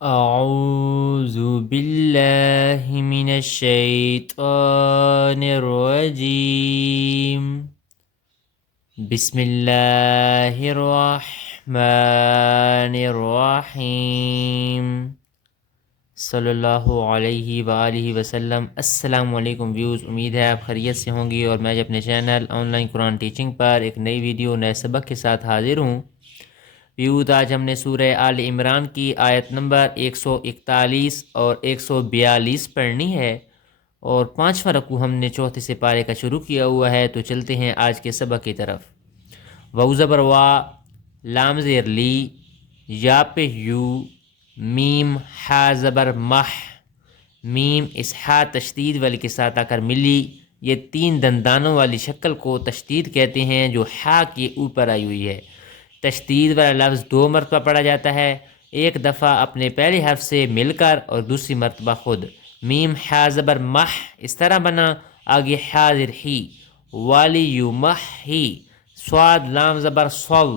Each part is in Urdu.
أعوذ بالله من الشيطان الرجيم. بسم الله الرحمن الرحيم. صلی اللہ علیہ وآلہ وسلم. السلام علیکم ویوز، امید ہے آپ خیریت سے ہوں گی، اور میں اپنے channel online Quran teaching پر ایک نئی ویڈیو نئے سبق کے ساتھ حاضر ہوں. ویوز، آج ہم نے سورہ آل عمران کی آیت نمبر 141 اور 142 پڑھنی ہے، اور 5واں رکوع ہم نے چوتھے سے پارے کا شروع کیا ہوا ہے. تو چلتے ہیں آج کے سبق کی طرف. واو زبر وا، لام زیر لی، یا پہ یو، میم ہا زبر مح، میم اس ہا تشدید والی کے ساتھ آ کر ملی. یہ 3 دندانوں والی شکل کو تشدید کہتے ہیں جو ہا کے اوپر آئی ہوئی ہے. تشدید والا لفظ 2 مرتبہ پڑھا جاتا ہے، ایک دفعہ اپنے پہلے حرف سے مل کر اور دوسری مرتبہ خود. میم ہا زبر مح اس طرح بنا، آگے حاضر ہی، والی یو مح ہی. سواد لام زبر صل،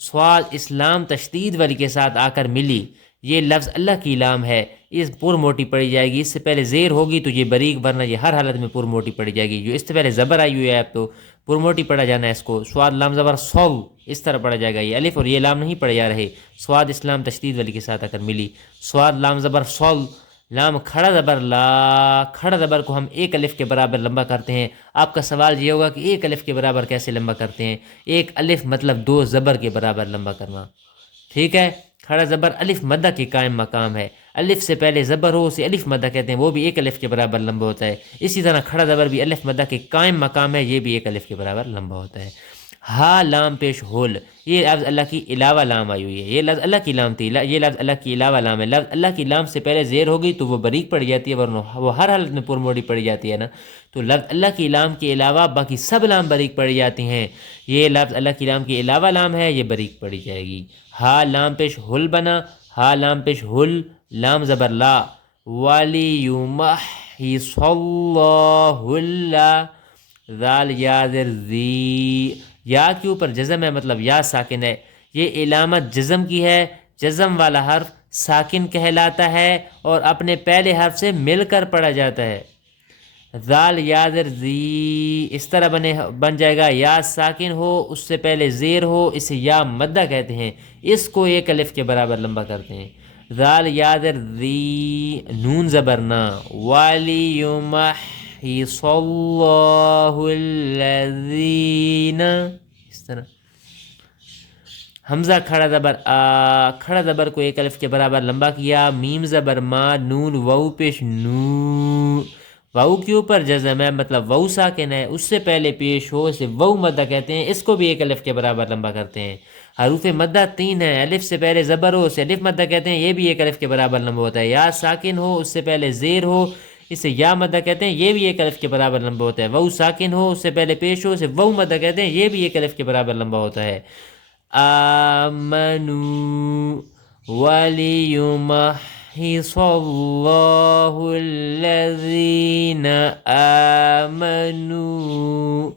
سواد اسلام تشدید والی کے ساتھ آ کر ملی. یہ لفظ اللہ کی لام ہے، اس پر موٹی پڑی جائے گی. اس سے پہلے زیر ہوگی تو یہ باریک، ورنہ یہ ہر حالت میں پر موٹی پڑی جائے گی. جو اس سے پہلے زبر آئی ہوئی ہے اب تو پر موٹی پڑا جانا ہے اس کو. سواد لام زبر صل اس طرح پڑھا جائے گا. یہ الف اور یہ لام نہیں پڑھے جا رہے. سواد اسلام تشدید والی کے ساتھ آ کر ملی. سواد لام زبر صل، لام کھڑا زبر لا، کھڑا زبر کو ہم ایک الف کے برابر لمبا کرتے ہیں. آپ کا سوال یہ ہوگا کہ ایک الف کے برابر کیسے لمبا کرتے ہیں؟ ایک الف مطلب 2 زبر کے برابر لمبا کرنا. ٹھیک ہے. کھڑا زبر الف مدہ کے قائم مقام ہے. الف سے پہلے زبر ہو اسے الف مدہ کہتے ہیں، وہ بھی ایک الف کے برابر لمبا ہوتا ہے. اسی طرح کھڑا زبر بھی الف مدہ کے قائم مقام ہے، یہ بھی ایک الف کے برابر لمبا ہوتا ہے. ہا لام پیش ہول، یہ لفظ اللہ کی علاوہ لام آئی ہوئی ہے. یہ لفظ اللہ کی لام تھی، یہ لفظ اللہ کی علاوہ لام ہے. لفظ اللہ کی لام سے پہلے زیر ہوگی تو وہ باریک پڑ جاتی ہے، ورنہ وہ ہر حالت میں پر موڑی پڑ جاتی ہے نا. تو لفظ اللہ کی لام کے علاوہ باقی سب لام باریک پڑ جاتی ہیں. یہ لفظ اللہ کی لام کے علاوہ لام ہے، یہ باریک پڑی جائے گی. ہا لام پیش ہل بنا، ہا لام پیش ہل، لام زبر لا، والی یومحی صلہ اللہ، ذال یا زر زی، یا کے اوپر جزم ہے، مطلب یا ساکن ہے. یہ علامت جزم کی ہے. جزم والا حرف ساکن کہلاتا ہے اور اپنے پہلے حرف سے مل کر پڑھا جاتا ہے. ذال یا زر زی اس طرح بن جائے گا. یا ساکن ہو، اس سے پہلے زیر ہو، اسے یا مدہ کہتے ہیں. اس کو ایک الف کے برابر لمبا کرتے ہیں. ذال یا زر زی، نون زبرنا، والی یمحی صلہ الذین، اس طرح. حمزہ کھڑا زبر آ، کھڑا زبر کو ایک الف کے برابر لمبا کیا. میم زبر ما، نون واو پیش نو، واو کے اوپر جزم ہے، مطلب واو ساکن ہے، اس سے پہلے پیش ہو اسے واو مدہ کہتے ہیں. اس کو بھی ایک الف کے برابر لمبا کرتے ہیں. حروف مدہ 3 ہیں. الف سے پہلے زبر ہو اسے الف مدہ کہتے ہیں، یہ بھی ایک الف کے برابر لمبا ہوتا ہے. یا ساکن ہو، اس سے پہلے زیر ہو، اسے یا مدہ کہتے ہیں، یہ بھی ایک الف کے برابر لمبا ہوتا ہے. واو ساکن ہو، اس سے پہلے پیش ہو، اسے واو مدہ کہتے ہیں، یہ بھی ایک الف کے برابر لمبا ہوتا ہے. آمنوا وليمحص الله الذين آمنوا.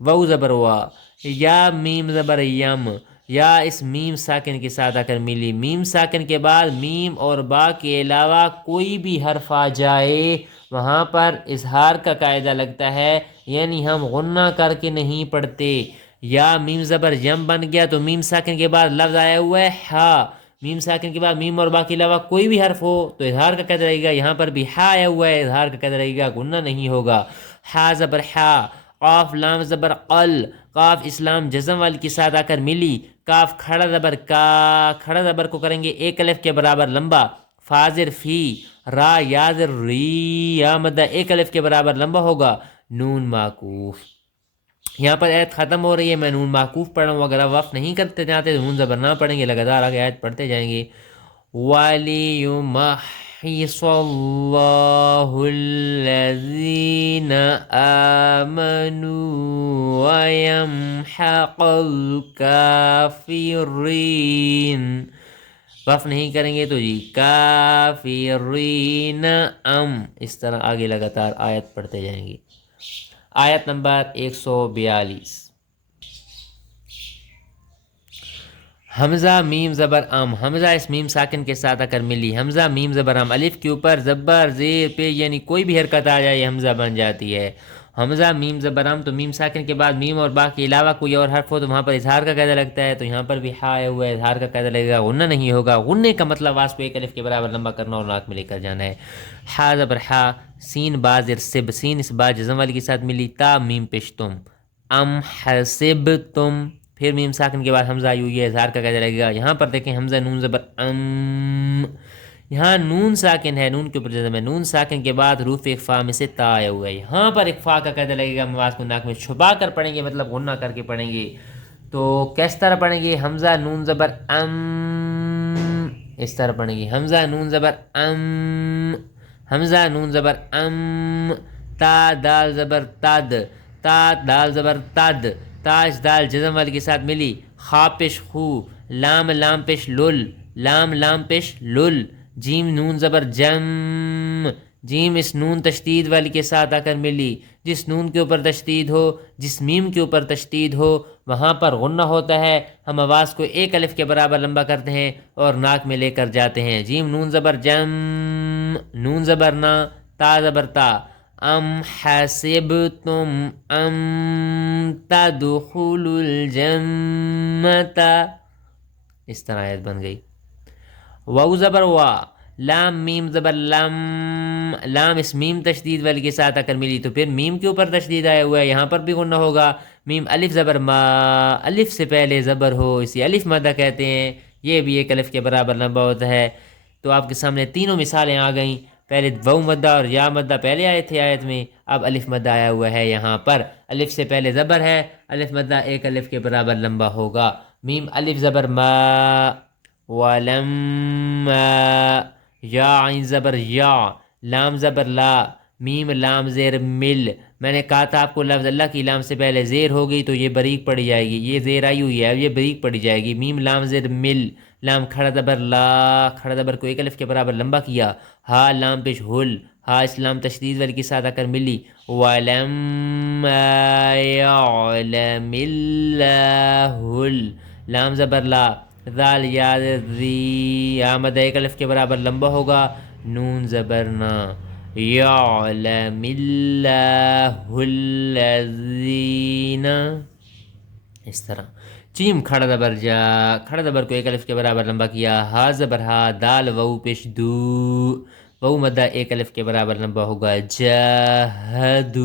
واو زبر وا، یا میم زبر یم، یا اس میم ساکن کے ساتھ آ کر ملی. میم ساکن کے بعد میم اور با کے علاوہ کوئی بھی حرف آ جائے وہاں پر اظہار کا قاعدہ لگتا ہے، یعنی ہم غنہ کر کے نہیں پڑھتے. یا میم زبر یم بن گیا تو میم ساکن کے بعد لفظ آیا ہوا ہے ہا. میم ساکن کے بعد میم اور با کے علاوہ کوئی بھی حرف ہو تو اظہار کا قاعدہ رہے گا. یہاں پر بھی ہا آیا ہوا ہے، اظہار کا قاعدہ رہے گا، غنہ نہیں ہوگا. ہا زبر ہا، قاف لام زبر قل، قاف اسلام جزم والی کے ساتھ آ کر ملی. کاف کھڑا زبر کا، کھڑا زبر کو کریں گے ایک الف کے برابر لمبا. فاضر فی، را یازر ری، یا مدہ ایک الف کے برابر لمبا ہوگا. نون معکوف. یہاں پر آیت ختم ہو رہی ہے، میں نون معکوف پڑھ رہا ہوں. اگر آپ وقف نہیں کرتے جاتے تو نون زبر نہ پڑھیں گے، لگاتار آگے آیت پڑھتے جائیں گے. وَلِيُمَحِّصَ اللَّهُ الَّذِينَ آمَنُوا وَيَمْحَقَ الْكَافِرِينَ. وقف نہیں کریں گے تو جی کافرین ام، اس طرح آگے لگاتار آیت پڑھتے جائیں گے. آیت نمبر 142. حمزہ میم زبر ام، حمزہ اس میم ساکن کے ساتھ اگر ملی، حمزہ میم زبر ام، الف کے اوپر زبر زیر پہ یعنی کوئی بھی حرکت آ جائے یہ حمزہ بن جاتی ہے۔ حمزہ میم زبر ام تو میم ساکن کے بعد میم اور با کے علاوہ کوئی اور حرف ہو تو وہاں پر اظہار کا قاعدہ لگتا ہے، تو یہاں پر بھی ہا آیا ہوا ہے، اظہار کا قاعدہ لگے گا، غنہ نہیں ہوگا۔ غنے کا مطلب آواز کو ایک الف کے برابر لمبا کرنا اور ناک میں لے کر جانا ہے۔ ہا زبر ہا، سین با زیر سب، سین اس با جزم والی کے ساتھ ملی، تا میم پیش تم، ام حسب تم، پھر میم ساکن کے بعد حمزہ آئی ہوئی ہے، اظہار کا قاعدہ لگے گا۔ یہاں پر دیکھیں حمزہ نون زبر ام، یہاں نون ساکن ہے، نون کے اوپر جزم ہے، نون ساکن کے بعد حروف اخفا میں سے تا آیا ہوا ہے، یہاں پر اخفا کا قاعدہ لگے گا، ہم آواز کو ناک میں چھپا کر پڑھیں گے، مطلب غنہ کر کے پڑھیں گے۔ تو کس طرح پڑھیں گے؟ حمزہ نون زبر ام، اس طرح پڑھیں گے، حمزہ نون زبر ام، حمزہ نون زبر ام، تا دال زبر تد، تا دال زبر تد، تاج دال جزم والی کے ساتھ ملی، خا پیش خو، لام لام پیش لل، لام لام پیش لل، جیم نون زبر جم، جیم اس نون تشدید والی کے ساتھ آ کر ملی، جس نون کے اوپر تشدید ہو، جس میم کے اوپر تشدید ہو وہاں پر غنہ ہوتا ہے، ہم آواز کو ایک الف کے برابر لمبا کرتے ہیں اور ناک میں لے کر جاتے ہیں۔ جیم نون زبر جم، نون زبر نا، تا زبر تا، ام حسبتم ام تدخلوا الجنة، اس طرح آیت بن گئی۔ واو زبر وا، لام میم زبر لم، لام اس میم تشدید والی کے ساتھ اگر ملی تو پھر میم کے اوپر تشدید آیا ہوا ہے، یہاں پر بھی غنہ ہوگا۔ میم الف زبر ما، الف سے پہلے زبر ہو اسی الف مدہ کہتے ہیں، یہ بھی ایک الف کے برابر لمبا ہوتا ہے۔ تو آپ کے سامنے تینوں مثالیں آ گئیں، پہلے واو مدہ اور یا مدہ پہلے آئے تھے آیت میں، اب الف مدہ آیا ہوا ہے یہاں پر، الف سے پہلے زبر ہے، الف مدہ ایک الف کے برابر لمبا ہوگا۔ میم الف زبر ما، ولما، یا عین زبر یا، لام زبر لا، میم لام زیر مل، میں نے کہا تھا آپ کو لفظ اللہ کی لام سے پہلے زیر ہوگی تو یہ بریک پڑی جائے گی، یہ زیر آئی ہوئی ہے اب یہ بریک پڑی جائے گی۔ میم لام زیر مل، لام کھڑا زبر لا، کھڑا زبر کو ایک الف کے برابر لمبا کیا، ہا لام پیش ہل، ہا اسلام تشدید والی کے ساتھ آ کر ملی، وَلَمَّا يَعْلَمِ اللَّهُ، لام زبر لا، ذال یا ذی، یا مد ایک الف کے برابر لمبا ہوگا، نون زبر نا، یعلم اللہ الذین، اس طرح۔ چیم کھڑا زبر جا، کھڑا زبر کو ایک الف کے برابر لمبا کیا، ہا زبر ہا، دال وو پیش دو، وو مدہ ایک الف کے برابر لمبا ہوگا، جاہدو،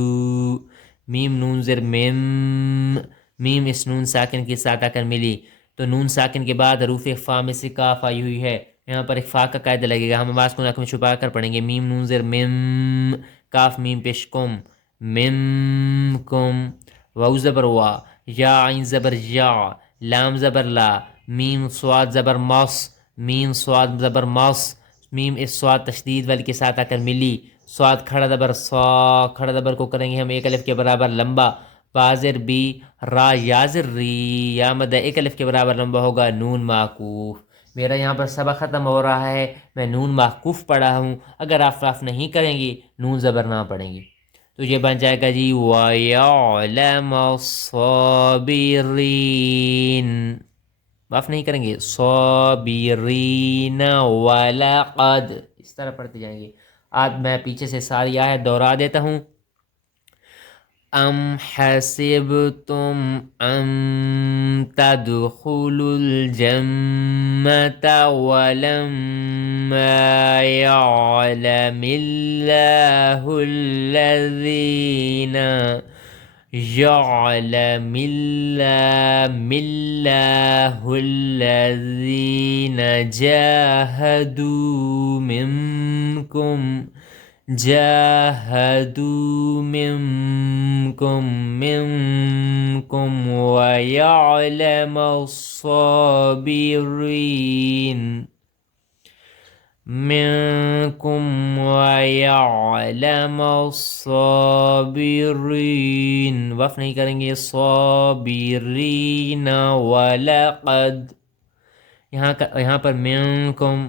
میم نون زر میم، میم اس نون ساکن کے ساتھ آ کر ملی تو نون ساکن کے بعد حروف اخفا میں سے کاف آئی ہوئی ہے، یہاں پر اخفا کا قاعدہ لگے گا، ہم آواز کو ناک میں چھپا کر پڑھیں گے، میم نون زر میم، کاف میم پیش کم، میم کم، واو زبر وا، یا عین زبر یا، لام زبر لا، میم صاد زبر مص، میم صاد زبر مص، میم اس صاد تشدید والی کے ساتھ آ کر ملی، صاد کھڑا زبر صا، کھڑا زبر کو کریں گے ہم ایک الف کے برابر لمبا، بازر بی، را یازر ری، یا مدہ ایک الف کے برابر لمبا ہوگا، نون معکوف۔ میرا یہاں پر سبق ختم ہو رہا ہے، میں نون معکوف پڑھا ہوں، اگر آپ واف نہیں کریں گی نون زبر نہ پڑھیں گی تو یہ بن جائے گا جی وَيَعْلَمَ الصَّابِرِينَ، واف نہیں کریں گے، صابرین وَلَقَدْ، اس طرح پڑھتے جائیں گے۔ آج میں پیچھے سے ساری آیت دوہرا دیتا ہوں۔ ام حسبتم ان تدخلوا الجنة ولما يعلم الله الذين، يعلم الله الذين جاهدوا منكم، جاهدوا منكم ويعلم الصابرين، منكم ويعلم الصابرين، وقف نہیں کریں گے، صابرین ولقد، یہاں پر منکم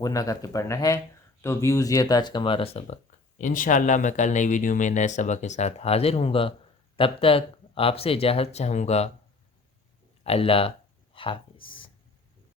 غنہ کر کے پڑھنا ہے۔ تو ویوز یہ تھا آج کا ہمارا سبق، انشاءاللہ میں کل نئی ویڈیو میں نئے سبق کے ساتھ حاضر ہوں گا، تب تک آپ سے اجازت چاہوں گا، اللہ حافظ.